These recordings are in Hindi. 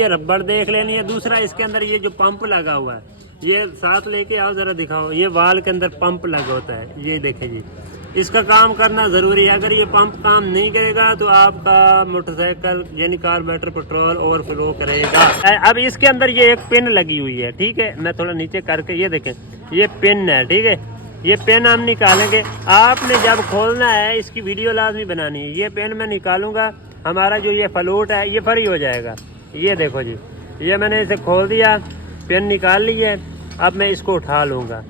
ये रबड़ देख लेनी है। दूसरा इसके अंदर ये जो पंप लगा हुआ है, ये साथ लेके आओ जरा दिखाओ। ये वाल के अंदर पंप लगा होता है, ये देखे जी। इसका काम करना ज़रूरी है। अगर ये पंप काम नहीं करेगा तो आपका मोटरसाइकिल यानी कार्बोरेटर पेट्रोल ओवरफ्लो करेगा। अब इसके अंदर ये एक पिन लगी हुई है, ठीक है। मैं थोड़ा नीचे करके ये देखें, ये पिन है, ठीक है। ये पेन हम निकालेंगे। आपने जब खोलना है इसकी वीडियो लाजमी बनानी है। ये पेन मैं निकालूंगा, हमारा जो ये फ्लूट है ये फ्री हो जाएगा। ये देखो जी, ये मैंने इसे खोल दिया, पेन निकाल ली है। अब मैं इसको उठा लूँगा।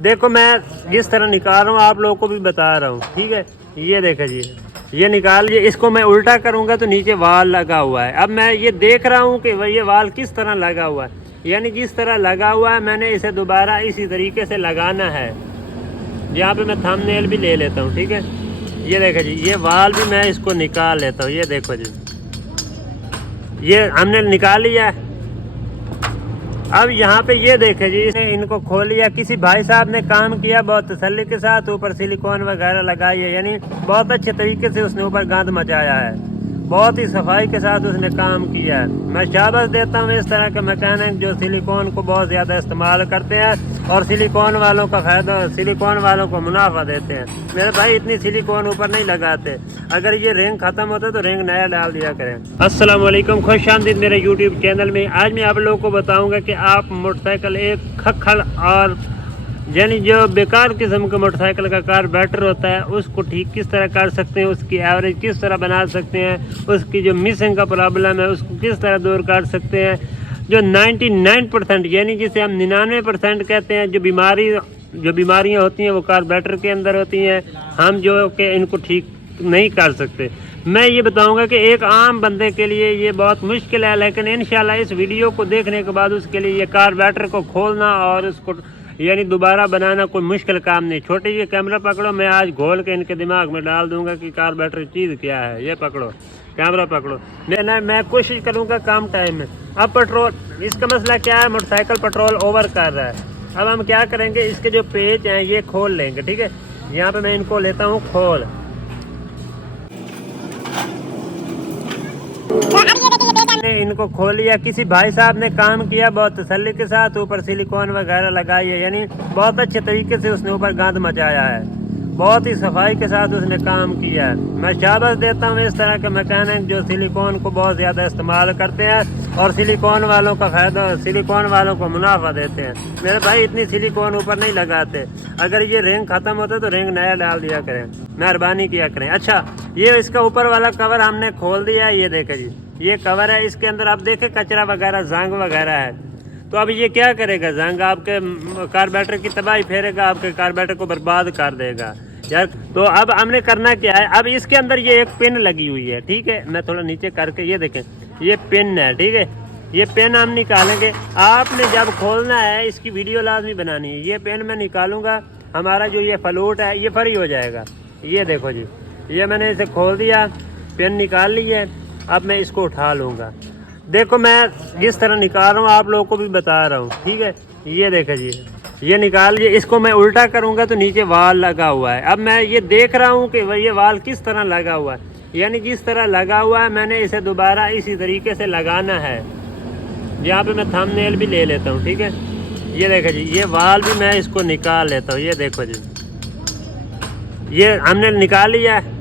देखो मैं जिस तरह निकाल रहा हूँ आप लोगों को भी बता रहा हूँ, ठीक है। ये देखो जी, ये निकाल लिए। इसको मैं उल्टा करूँगा तो नीचे वाल लगा हुआ है। अब मैं ये देख रहा हूँ कि ये वाल किस तरह लगा हुआ है, यानी जिस तरह लगा हुआ है मैंने इसे दोबारा इसी तरीके से लगाना है। यहाँ पे मैं थंबनेल भी ले लेता हूँ, ठीक है। ये देखो जी, ये वाल भी मैं इसको निकाल लेता हूँ। ये देखो जी, ये हमने निकाल लिया है। अब यहाँ पे ये देखे जी, इसने इनको खोल लिया। किसी भाई साहब ने काम किया बहुत तसल्ली के साथ, ऊपर सिलिकॉन वगैरह लगाई है, यानी बहुत अच्छे तरीके से उसने ऊपर गंद मचाया है। बहुत ही सफाई के साथ उसने काम किया है। मैं शाबाश देता हूँ इस तरह के मैकेनिक जो सिलिकॉन को बहुत ज़्यादा इस्तेमाल करते हैं और सिलिकॉन वालों का फ़ायदा, सिलिकॉन वालों को मुनाफा देते हैं। मेरे भाई इतनी सिलिकॉन ऊपर नहीं लगाते। अगर ये रिंग ख़त्म होता तो रिंग नया डाल दिया करें। अस्सलाम वालेकुम, खुशामदीद मेरे यूट्यूब चैनल में। आज मैं आप लोगों को बताऊँगा कि आप मोटरसाइकिल एक खक्खड़ और यानी जो बेकार किस्म का मोटरसाइकिल का कार्बोरेटर होता है उसको ठीक किस तरह कर सकते हैं, उसकी एवरेज किस तरह बना सकते हैं, उसकी जो मिसिंग का प्रॉब्लम है उसको किस तरह दूर कर सकते हैं। जो 99% यानी जिसे हम 99% कहते हैं, जो बीमारियां होती हैं वो कार्बोरेटर के अंदर होती हैं। हम जो कि इनको ठीक नहीं कर सकते। मैं ये बताऊंगा कि एक आम बंदे के लिए ये बहुत मुश्किल है, लेकिन इंशाल्लाह इस वीडियो को देखने के बाद उसके लिए ये कार्बोरेटर को खोलना और उसको यानी दोबारा बनाना कोई मुश्किल काम नहीं। छोटे ये कैमरा पकड़ो, मैं आज घोल के इनके दिमाग में डाल दूंगा कि कार्बोरेटर चीज़ क्या है। ये पकड़ो, कैमरा पकड़ो। मैं कोशिश करूंगा कम टाइम में। अब पेट्रोल, इसका मसला क्या है, मोटरसाइकिल पेट्रोल ओवर कर रहा है। अब हम क्या करेंगे, इसके जो पेज हैं ये खोल लेंगे, ठीक है। यहाँ पे मैं इनको लेता हूँ खोल। इनको खोल लिया। किसी भाई साहब ने काम किया बहुत तसल्ली के साथ, ऊपर सिलिकॉन वगैरह लगाई है, यानी बहुत अच्छे तरीके से उसने ऊपर गंद मचाया है। बहुत ही सफाई के साथ उसने काम किया है। मैं शाबाश देता हूँ इस तरह के मैकेनिक जो सिलिकॉन को बहुत ज़्यादा इस्तेमाल करते हैं और सिलिकॉन वालों का फ़ायदा, सिलिकॉन वालों को मुनाफा देते हैं। मेरे भाई इतनी सिलिकॉन ऊपर नहीं लगाते। अगर ये रिंग ख़त्म होता तो रिंग नया डाल दिया करें, मेहरबानी किया करें। अच्छा, ये इसका ऊपर वाला कवर हमने खोल दिया है। ये देखें जी, ये कवर है। इसके अंदर आप देखें कचरा वगैरह, जंग वगैरह है। तो अब ये क्या करेगा, जंग आपके कार्बोरेटर की तबाही फेरेगा, आपके कार्बोरेटर को बर्बाद कर देगा यार। तो अब हमने करना क्या है, अब इसके अंदर ये एक पिन लगी हुई है, ठीक है। मैं थोड़ा नीचे करके ये देखें, ये पिन है, ठीक है। ये पेन हम निकालेंगे। आपने जब खोलना है इसकी वीडियो लाजमी बनानी है। ये पेन मैं निकालूंगा, हमारा जो ये फ्लूट है ये फ्री हो जाएगा। ये देखो जी, ये मैंने इसे खोल दिया, पेन निकाल ली है। अब मैं इसको उठा लूँगा। देखो मैं जिस तरह निकाल रहा हूँ आप लोगों को भी बता रहा हूँ, ठीक है। ये देखो जी, ये निकाल लिए। इसको मैं उल्टा करूँगा तो नीचे वाल लगा हुआ है। अब मैं ये देख रहा हूँ कि ये वाल किस तरह लगा हुआ है, यानी जिस तरह लगा हुआ है मैंने इसे दोबारा इसी तरीके से लगाना है। यहाँ पे मैं थंबनेल भी ले लेता हूँ, ठीक है। ये देखो जी, ये वाल भी मैं इसको निकाल लेता हूँ। ये देखो जी, ये हमने निकाल लिया है।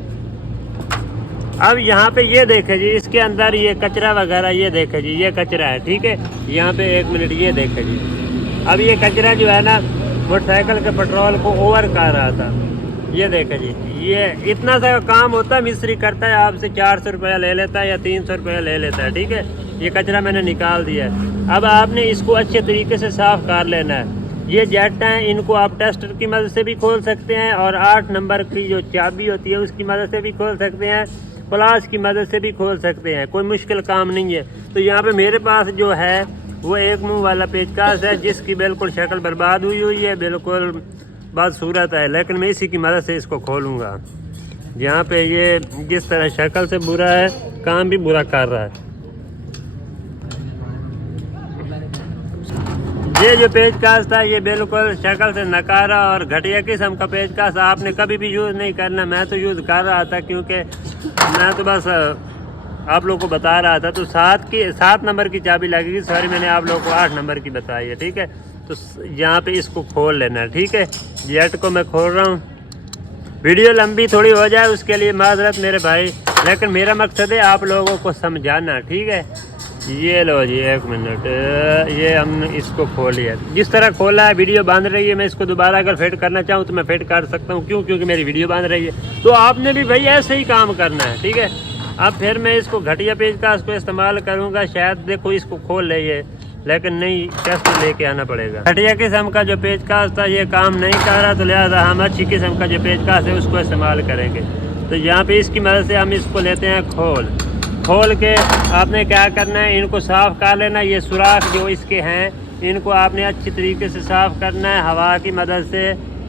अब यहाँ पे ये देखे जी, इसके अंदर ये कचरा वगैरह, ये देखे जी, ये कचरा है, ठीक है। यहाँ पे एक मिनट, ये देखे जी। अब ये कचरा जो है ना मोटरसाइकिल के पेट्रोल को ओवर कर रहा था। ये देखे जी, ये इतना सा काम होता है, मिस्त्री करता है आपसे 400 रुपया ले लेता है या 300 रुपया ले लेता है, ठीक है। ये कचरा मैंने निकाल दिया है। अब आपने इसको अच्छे तरीके से साफ़ कर लेना है। ये जेट हैं, इनको आप टेस्टर की मदद से भी खोल सकते हैं और 8 नंबर की जो चाबी होती है उसकी मदद से भी खोल सकते हैं, प्लास की मदद से भी खोल सकते हैं। कोई मुश्किल काम नहीं है। तो यहाँ पे मेरे पास जो है वो एक मुंह वाला पेचकस है जिसकी बिल्कुल शक्ल बर्बाद हुई है, बिल्कुल बदसूरत है, लेकिन मैं इसी की मदद से इसको खोलूँगा। यहाँ पे ये जिस तरह शक्ल से बुरा है, काम भी बुरा कर रहा है। ये जो पेचकस था ये बिल्कुल शक्ल से नकारा और घटिया किस्म का पेचकस, आपने कभी भी यूज़ नहीं करना। मैं तो यूज़ कर रहा था क्योंकि मैं तो बस आप लोगों को बता रहा था, तो 7 नंबर की चाबी लगेगी। सॉरी, मैंने आप लोगों को 8 नंबर की बताई है, ठीक है। तो यहाँ पे इसको खोल लेना है, ठीक है। जेट को मैं खोल रहा हूँ। वीडियो लंबी थोड़ी हो जाए उसके लिए माजरत मेरे भाई, लेकिन मेरा मकसद है आप लोगों को समझाना, ठीक है। ये लो जी, 1 मिनट, ये हमने इसको खोल लिया। जिस तरह खोला है वीडियो बांध रही है, मैं इसको दोबारा अगर फिट करना चाहूँ तो मैं फिट कर सकता हूँ। क्यों? क्योंकि मेरी वीडियो बांध रही है। तो आपने भी भाई ऐसे ही काम करना है, ठीक है। अब फिर मैं इसको घटिया पेज का इसको इस्तेमाल करूँगा, शायद देखो इसको खोल ले ये, लेकिन नहीं, टेस्ट लेके आना पड़ेगा। घटिया किस्म का जो पेज कास्ट था ये काम नहीं कर रहा, तो लिहाजा हम अच्छी किस्म का जो पेज कास्ट है उसको इस्तेमाल करेंगे। तो यहाँ पे इसकी मदद से हम इसको लेते हैं खोल के आपने क्या करना है, इनको साफ़ कर लेना। ये सुराख जो इसके हैं इनको आपने अच्छी तरीके से साफ़ करना है हवा की मदद से।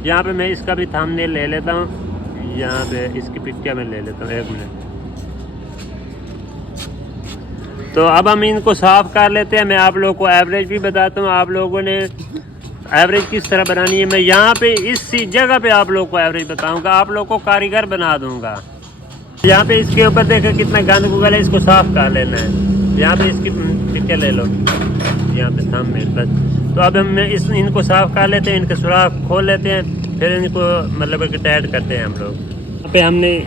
यहाँ पे मैं इसका भी थंबनेल ले लेता हूँ, यहाँ पे इसकी पिक्चर में ले लेता हूँ, 1 मिनट। तो अब हम इनको साफ़ कर लेते हैं। मैं आप लोगों को एवरेज भी बताता हूँ, आप लोगों ने एवरेज किस तरह बनानी है। मैं यहाँ पे इसी जगह पे आप लोगों को एवरेज बताऊँगा, आप लोगों को कारीगर बना दूँगा। यहाँ पे इसके ऊपर देखो कितना गंद गुगल है, इसको साफ़ कर लेना है। यहाँ पे इसकी पिक्चर ले लो, यहाँ पे थंबनेल बस। तो अब हम इनको साफ़ कर लेते हैं, इनके सुराख खोल लेते हैं, फिर इनको मतलब कि टाइट करते हैं हम लोग। यहाँ पे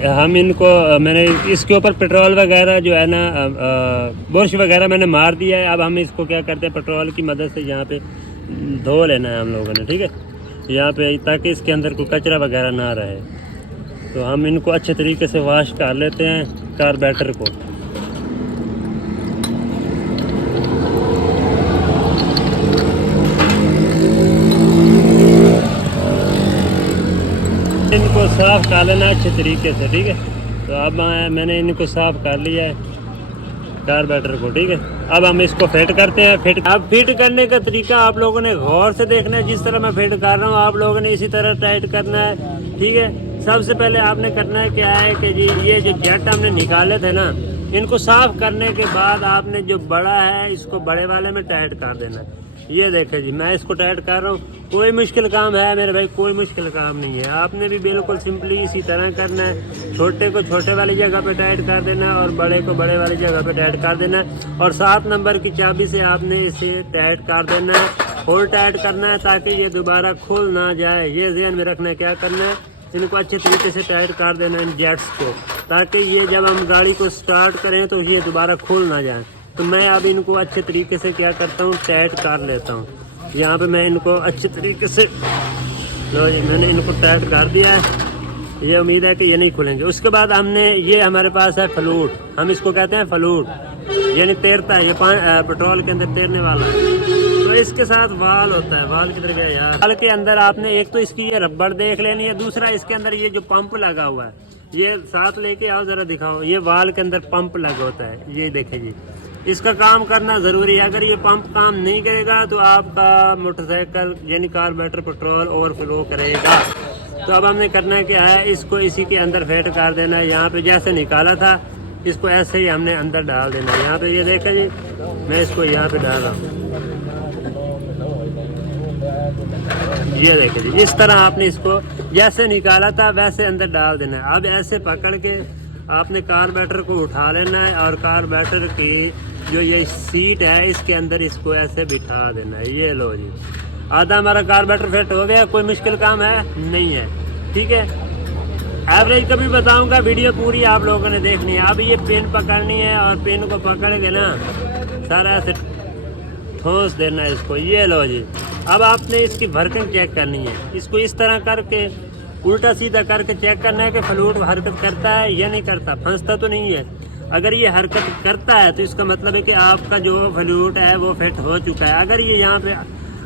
हम इनको मैंने इसके ऊपर पेट्रोल वगैरह जो है ना, बुरश वगैरह मैंने मार दिया है। अब हम इसको क्या करते हैं, पेट्रोल की मदद से यहाँ पे धो लेना है हम लोगों ने, ठीक है। यहाँ पे ताकि इसके अंदर कोई कचरा वगैरह ना रहे। तो हम इनको अच्छे तरीके से वॉश कर लेते हैं कार्बोरेटर को। इनको साफ़ कर लेना अच्छे तरीके से, ठीक है। तो अब मैंने इनको साफ़ कर लिया है कार्बोरेटर को, ठीक है। अब हम इसको फिट करते हैं। अब फिट करने का तरीका आप लोगों ने गौर से देखना है। जिस तरह मैं फिट कर रहा हूँ आप लोगों ने इसी तरह टाइट करना है, ठीक है। सबसे पहले आपने करना है क्या है कि जी ये जो जेट हमने निकाले थे ना, इनको साफ़ करने के बाद आपने जो बड़ा है इसको बड़े वाले में टाइट कर देना है। ये देखें जी, मैं इसको टाइट कर रहा हूँ। कोई मुश्किल काम है मेरे भाई, कोई मुश्किल काम नहीं है। आपने भी बिल्कुल सिंपली इसी तरह करना है। छोटे को छोटे वाली जगह पे टाइट कर देना है और बड़े को बड़े वाली जगह पे टाइट कर देना है। और 7 नंबर की चाबी से आपने इसे टाइट कर देना है, होल टाइट करना है ताकि ये दोबारा खुल ना जाए। ये ध्यान में रखना है। क्या करना है, इनको अच्छे तरीके से टाइट कर देना इन जेट्स को, ताकि ये जब हम गाड़ी को स्टार्ट करें तो ये दोबारा खुल ना जाए। तो मैं अब इनको अच्छे तरीके से क्या करता हूँ, टाइट कर लेता हूँ। यहाँ पे मैं इनको अच्छे तरीके से लो जी, मैंने इनको टाइट कर दिया है। ये उम्मीद है कि ये नहीं खुलेंगे। उसके बाद हमने ये हमारे पास है फ्लूट, हम इसको कहते हैं फ्लूट, यानी तैरता है, ये पेट्रोल के अंदर तैरने वाला है। तो इसके साथ वाल होता है। वाल किधर गया यार? वाल के अंदर आपने एक तो इसकी ये रबड़ देख लेनी है, दूसरा इसके अंदर ये जो पंप लगा हुआ है, ये साथ लेके आओ जरा दिखाओ। ये वाल के अंदर पंप लगा होता है, ये देखे जी। इसका काम करना ज़रूरी है। अगर ये पंप काम नहीं करेगा तो आपका मोटरसाइकिल यानी कार्बोरेटर पेट्रोल ओवरफ्लो करेगा। तो अब हमने करना है क्या है, इसको इसी के अंदर फिट कर देना है। यहाँ पे जैसे निकाला था इसको ऐसे ही हमने अंदर डाल देना है। यहाँ पे ये देखें जी, मैं इसको यहाँ पे डाल रहा हूँ। ये देखें जी, इस तरह आपने इसको जैसे निकाला था वैसे अंदर डाल देना है। अब ऐसे पकड़ के आपने कार्बोरेटर को उठा लेना है और कार्बोरेटर की जो ये सीट है इसके अंदर इसको ऐसे बिठा देना है। ये लो जी, आधा हमारा कार्बोरेटर फिट हो गया। कोई मुश्किल काम है नहीं है, ठीक है। एवरेज कभी बताऊंगा, वीडियो पूरी आप लोगों ने देखनी है। अब ये पिन पकड़नी है और पिन को पकड़ के ना सारा ऐसे ठोस देना है इसको। ये लो जी, अब आपने इसकी वर्किंग चेक करनी है। इसको इस तरह करके उल्टा सीधा करके चेक करना है कि फ्लूट हरकत करता है या नहीं करता, फंसता तो नहीं है। अगर ये हरकत करता है तो इसका मतलब है कि आपका जो फ्लूट है वो फिट हो चुका है। अगर ये यहाँ पे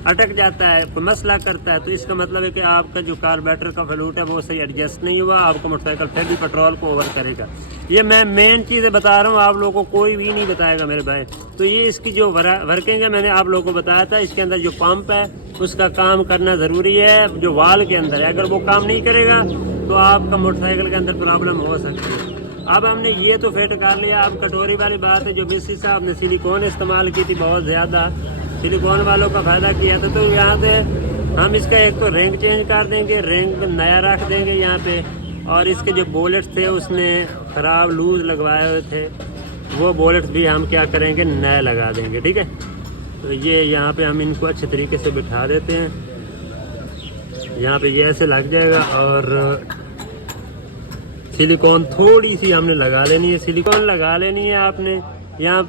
अटक जाता है, कोई मसला करता है, तो इसका मतलब है कि आपका जो कार्बोरेटर का फ्लूट है वो सही एडजस्ट नहीं हुआ, आपका मोटरसाइकिल फिर भी पेट्रोल को ओवर करेगा। ये मैं मेन चीज़ें बता रहा हूँ, आप लोगों को कोई भी नहीं बताएगा मेरे भाई। तो ये इसकी जो वर्किंग है मैंने आप लोगों को बताया था। इसके अंदर जो पंप है उसका काम करना ज़रूरी है। जो वाल के अंदर है अगर वो काम नहीं करेगा तो आपका मोटरसाइकिल के अंदर प्रॉब्लम हो सकती है। अब हमने ये तो फिट कर लिया। अब कटोरी वाली बात है, जो मिस्त्री साहब ने सिलिकॉन इस्तेमाल की थी बहुत ज़्यादा, सिलिकॉन वालों का फ़ायदा किया था। तो यहाँ से हम इसका एक तो रिंग चेंज कर देंगे, रिंग नया रख देंगे यहाँ पे। और इसके जो बोलेट्स थे उसमें ख़राब लूज लगवाए हुए थे, वो बोलेट भी हम क्या करेंगे, नए लगा देंगे। ठीक है, तो ये यहाँ पे हम इनको अच्छे तरीके से बिठा देते हैं। यहाँ पे ये ऐसे लग जाएगा और सिलिकॉन थोड़ी सी हमने लगा लेनी है। सिलिकॉन लगा लेनी है आपने यहाँ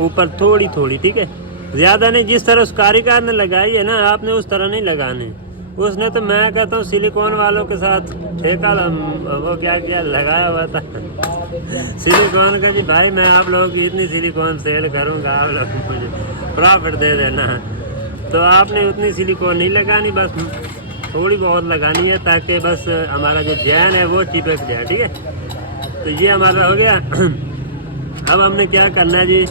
ऊपर थोड़ी थोड़ी, ठीक है, ज़्यादा नहीं। जिस तरह उस कारीगर ने लगाई है ना, आपने उस तरह नहीं लगाने। उसने तो मैं कहता हूँ सिलिकॉन वालों के साथ ठेका वो क्या क्या लगाया हुआ था सिलिकॉन का। जी भाई मैं आप लोगों की इतनी सिलिकॉन सेल करूँगा, आप लोग मुझे प्रॉफिट दे देना। तो आपने उतनी सिलिकॉन नहीं लगानी, बस थोड़ी बहुत लगानी है ताकि बस हमारा जो जैन है वो चिपक जाए। ठीक है, तो ये हमारा हो गया। अब हमने क्या करना है जी,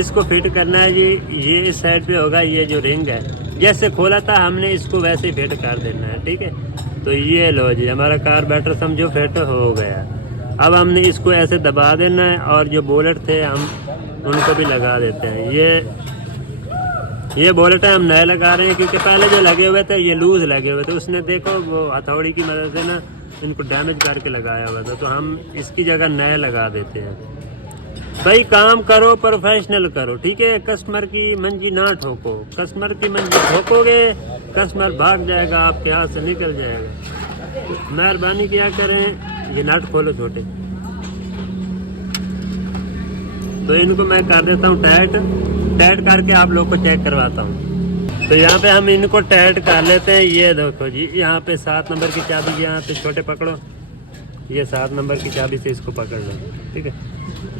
इसको फिट करना है जी। ये इस साइड पे होगा, ये जो रिंग है जैसे खोला था हमने इसको वैसे ही फिट कर देना है। ठीक है, तो ये लो जी हमारा कार्बोरेटर समझो फिट हो गया। अब हमने इसको ऐसे दबा देना है और जो बोलेट थे हम उनको भी लगा देते हैं। ये बोलेट हम नए लगा रहे हैं क्योंकि पहले जो लगे हुए थे ये लूज लगे हुए थे। उसने देखो वो हथौड़ी की मदद से ना इनको डैमेज करके लगाया हुआ था, तो हम इसकी जगह नए लगा देते हैं। भाई काम करो, प्रोफेशनल करो। ठीक है, कस्टमर की मंजी ना ठोको। कस्टमर की मंजी ठोकोगे कस्टमर भाग जाएगा, आपके हाथ से निकल जाएगा। मेहरबानी क्या करें, ये नट खोलो छोटे। तो इनको मैं कर देता हूँ टाइट करके आप लोग को चेक करवाता हूँ। तो यहाँ पे हम इनको टाइट कर लेते हैं। ये देखो जी, यहाँ पे 7 नंबर की चाबी, यहाँ पे छोटे पकड़ो, ये 7 नंबर की चाबी से इसको पकड़ लो। ठीक है,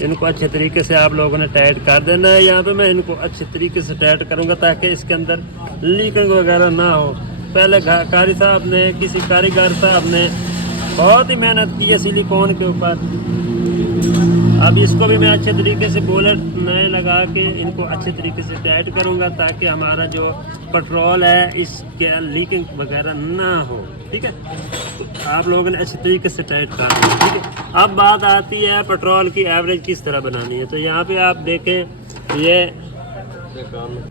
इनको अच्छे तरीके से आप लोगों ने टाइट कर देना है। यहाँ पे मैं इनको अच्छे तरीके से टाइट करूँगा ताकि इसके अंदर लीकिंग वगैरह ना हो। पहले कारी साहब ने, किसी कारीगर साहब ने बहुत ही मेहनत की है सिलिकॉन के ऊपर। अब इसको भी मैं अच्छे तरीके से बोलेट नए लगा के इनको अच्छे तरीके से टाइट करूँगा ताकि हमारा जो पेट्रोल है इसके लीकिंग वगैरह ना हो। ठीक है, आप लोगों ने अच्छे तरीके से टाइट कर दिया। ठीक है, अब बात आती है पेट्रोल की एवरेज किस तरह बनानी है। तो यहाँ पे आप देखें ये,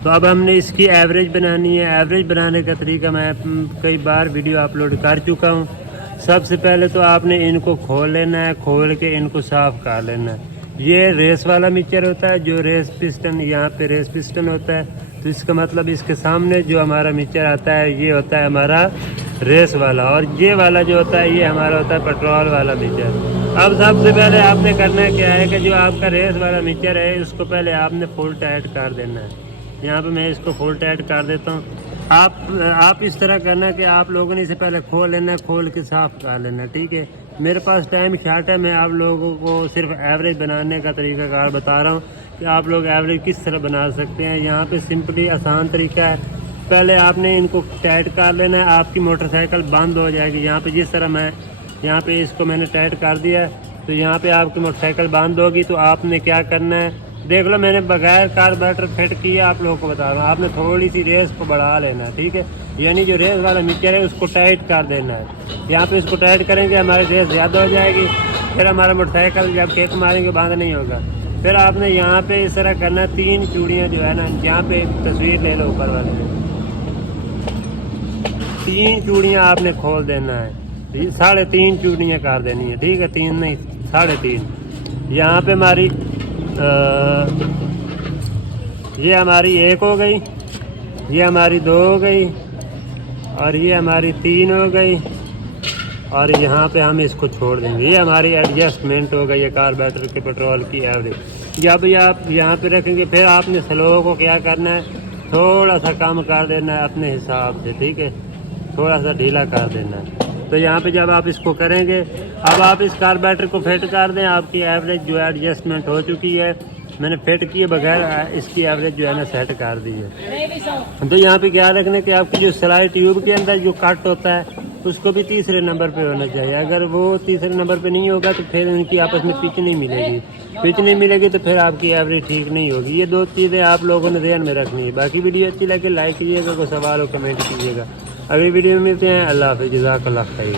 तो अब हमने इसकी एवरेज बनानी है। एवरेज बनाने का तरीका मैं कई बार वीडियो अपलोड कर चुका हूँ। सबसे पहले तो आपने इनको खोल लेना है, खोल के इनको साफ़ कर लेना है। ये रेस वाला मिक्सचर होता है, जो रेस पिस्टन, यहाँ पे रेस पिस्टन होता है, तो इसका मतलब इसके सामने जो हमारा मिक्सचर आता है ये होता है हमारा रेस वाला, और ये वाला जो होता है ये हमारा होता है पेट्रोल वाला मिक्सचर। अब सबसे पहले आपने करना क्या है कि जो आपका रेस वाला मिक्सचर है उसको पहले आपने फुल टाइट कर देना है। यहाँ पे मैं इसको फुल टाइट कर देता हूँ। आप इस तरह करना कि आप लोगों ने इसे पहले खोल लेना है, खोल के साफ़ कर लेना। ठीक है, मेरे पास टाइम शॉर्ट है, मैं आप लोगों को सिर्फ एवरेज बनाने का तरीकाकार बता रहा हूँ कि आप लोग एवरेज किस तरह बना सकते हैं। यहाँ पे सिंपली आसान तरीका है, पहले आपने इनको टाइट कर लेना है, आपकी मोटरसाइकिल बंद हो जाएगी। यहाँ पे जिस तरह मैं यहाँ पे इसको मैंने टाइट कर दिया है, तो यहाँ पे आपकी मोटरसाइकिल बंद होगी। तो आपने क्या करना है, देख लो मैंने बगैर कार्बोरेटर फिट किया, आप लोगों को बता रहा हूँ। आपने थोड़ी सी रेस को बढ़ा लेना। ठीक है, यानी जो रेस वाला मिक्सचर है उसको टाइट कर देना है। यहाँ पे इसको टाइट करेंगे हमारी रेस ज़्यादा हो जाएगी, फिर हमारा मोटरसाइकिल जब खेत मारेंगे बंद नहीं होगा। फिर आपने यहाँ पे इस तरह करना, 3 चूड़ियाँ जो है ना, यहाँ पे तस्वीर ले लो ऊपर वाले में, 3 चूड़ियाँ आपने खोल देना है। 3.5 चूड़ियाँ कर देनी है। ठीक है, 3 नहीं 3.5। यहाँ पे हमारी ये हमारी 1 हो गई, ये हमारी 2 हो गई, और ये हमारी 3 हो गई, और यहाँ पे हम इसको छोड़ देंगे। ये हमारी एडजस्टमेंट हो गई है कार्बोरेटर के पेट्रोल की एवरेज। जब ये आप यहाँ पे रखेंगे, फिर आपने स्लो को क्या करना है, थोड़ा सा कम कर देना है अपने हिसाब से। ठीक है, थोड़ा सा ढीला कर देना है। तो यहाँ पे जब आप इसको करेंगे, अब आप इस कार्बोरेटर को फिट कर दें, आपकी एवरेज जो है एडजस्टमेंट हो चुकी है। मैंने फिट किए बगैर इसकी एवरेज जो है ना सेट कर दी है। तो यहाँ पे क्या रखना कि आपकी जो सिलाई ट्यूब के अंदर जो कट होता है उसको भी तीसरे नंबर पे होना चाहिए। अगर वो तीसरे नंबर पे नहीं होगा तो फिर उनकी आपस में पिच नहीं मिलेगी। पिच नहीं मिलेगी तो फिर आपकी एवरेज ठीक नहीं होगी। ये 2 चीज़ें आप लोगों ने ध्यान में रखनी है। बाकी वीडियो अच्छी लगे लाइक कीजिएगा, कोई सवाल हो कमेंट कीजिएगा। अगली वीडियो में मिलते हैं। अल्लाह हाफ़िज़, जज़ाकल्लाह खैर।